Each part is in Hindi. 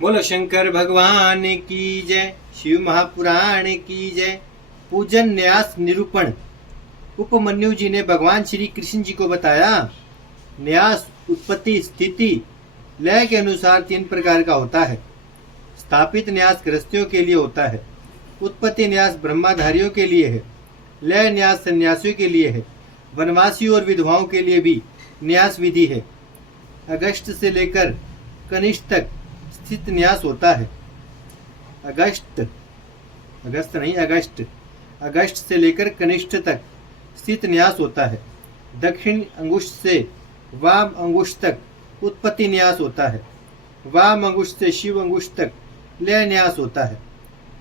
बोलो शंकर भगवान की जय, शिव महापुराण की जय। पूजन न्यास निरूपण। उपमन्यु जी ने भगवान श्री कृष्ण जी को बताया, न्यास उत्पत्ति स्थिति लय के अनुसार 3 प्रकार का होता है। स्थापित न्यास गृहस्थियों के लिए होता है, उत्पत्ति न्यास ब्रह्माधारियों के लिए है, लय न्यास सन्यासियों के लिए है, वनवासियों और विधवाओं के लिए भी न्यास विधि है। अगस्त से लेकर कनिष्ठ तक स्थित न्यास होता है। अगस्त से लेकर कनिष्ठ तक स्थित न्यास होता है। दक्षिण अंगुष्ठ से वाम अंगुष्ठ तक उत्पत्ति न्यास होता है। वाम अंगुष्ठ से शिव अंगुष्ठ तक लय न्यास होता है।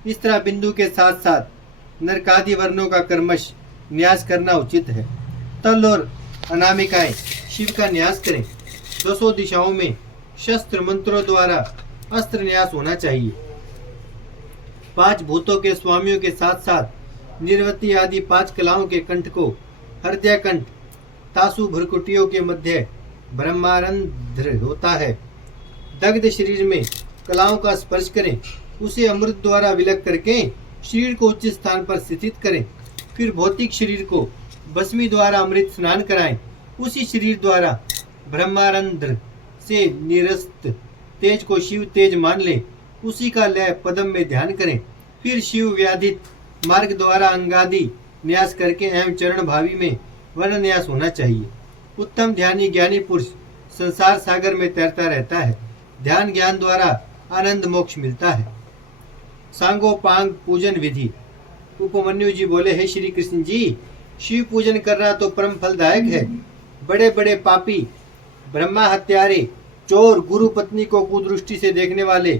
इस तरह बिंदु के साथ साथ नरकादि वर्णों का कर्मश न्यास करना उचित है। तल और अनामिकाएं शिव का न्यास करें। 200 दिशाओं में शस्त्र मंत्रों द्वारा अस्त्र न्यास होना चाहिए। 5 भूतों के स्वामियों के साथ साथ निर्वती आदि 5 कलाओं के कंठ को हृदय कंठ तासु भ्रकुटियों के मध्य ब्रह्मारंध्र होता है। दग्ध शरीर में कलाओं का स्पर्श करें, उसे अमृत द्वारा विलक करके शरीर को उच्च स्थान पर स्थित करें। फिर भौतिक शरीर को भस्मी द्वारा अमृत स्नान कराएं। उसी शरीर द्वारा ब्रह्मारंध्र से निरस्त तेज को शिव तेज मान लें। उसी का लय पदम में ध्यान करें। फिर शिव व्याधित मार्ग द्वारा अंगादि न्यास करके एवं चरण भावी में वन न्यास होना चाहिए। उत्तम ध्यानी ज्ञानी पुरुष संसार सागर में तैरता रहता है। ध्यान ज्ञान द्वारा आनंद मोक्ष मिलता है। सांगोपांग पूजन विधि। उपमन्यु जी बोले, हे श्री कृष्ण जी, शिव पूजन करना तो परम फलदायक है। बड़े बड़े पापी, ब्रह्मा हत्यारे, चोर, गुरु पत्नी को कुदृष्टि से देखने वाले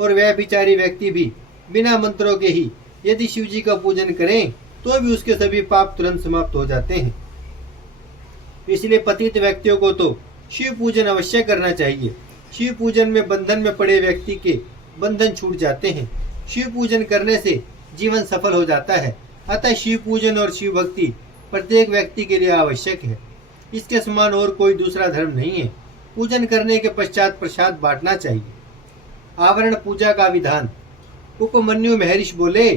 और व्यभिचारी व्यक्ति भी बिना मंत्रों के ही यदि शिव जी का पूजन करें तो भी उसके सभी पाप तुरंत समाप्त हो जाते हैं। इसलिए पतित व्यक्तियों को तो शिव पूजन अवश्य करना चाहिए। शिव पूजन में बंधन में पड़े व्यक्ति के बंधन छूट जाते हैं। शिव पूजन करने से जीवन सफल हो जाता है। अतः शिव पूजन और शिव भक्ति प्रत्येक व्यक्ति के लिए आवश्यक है। इसके समान और कोई दूसरा धर्म नहीं है। पूजन करने के पश्चात प्रसाद बांटना चाहिए। आवरण पूजा का विधान। उपमन्यु महर्षि बोले,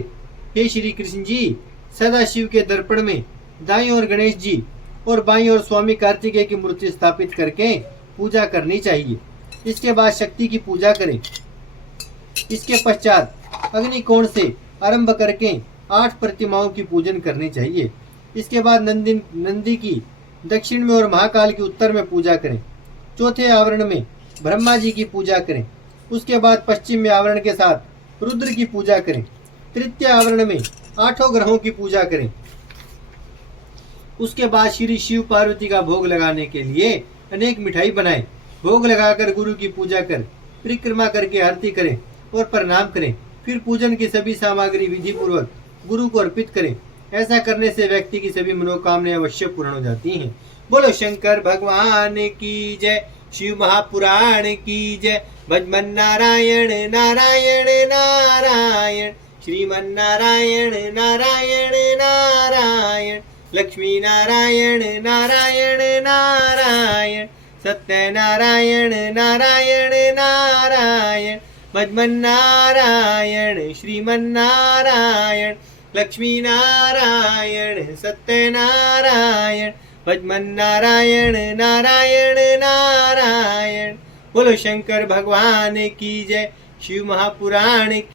हे श्री कृष्ण जी, सदा शिव के दर्पण में दाईं ओर गणेश जी और बाईं ओर स्वामी कार्तिकेय की मूर्ति स्थापित करके पूजा करनी चाहिए। इसके बाद शक्ति की पूजा करें। इसके पश्चात अग्निकोण से आरंभ करके 8 प्रतिमाओं की पूजन करनी चाहिए। इसके बाद नंदी की दक्षिण में और महाकाल की उत्तर में पूजा करें। चौथे आवरण में ब्रह्मा जी की पूजा करें। उसके बाद पश्चिम में आवरण के साथ रुद्र की पूजा करें। तृतीय आवरण में 8 ग्रहों की पूजा करें। उसके बाद श्री शिव पार्वती का भोग लगाने के लिए अनेक मिठाई बनाएं। भोग लगाकर गुरु की पूजा कर परिक्रमा करके आरती करें और प्रणाम करें। फिर पूजन की सभी सामग्री विधि पूर्वक गुरु को अर्पित करें। ऐसा करने से व्यक्ति की सभी मनोकामनाएं अवश्य पूर्ण हो जाती हैं। बोलो शंकर भगवान की जय, शिव महापुराण की जय। भजमन नारायण नारायण नारायण, श्रीमन नारायण नारायण नारायण, लक्ष्मी नारायण नारायण नारायण, सत्य नारायण नारायण नारायण। भजमन नारायण श्रीमन नारायण, लक्ष्मी नारायण सत्य नारायण, भजमन नारायण नारायण नारायण। बोलो शंकर भगवान की जय, शिव महापुराण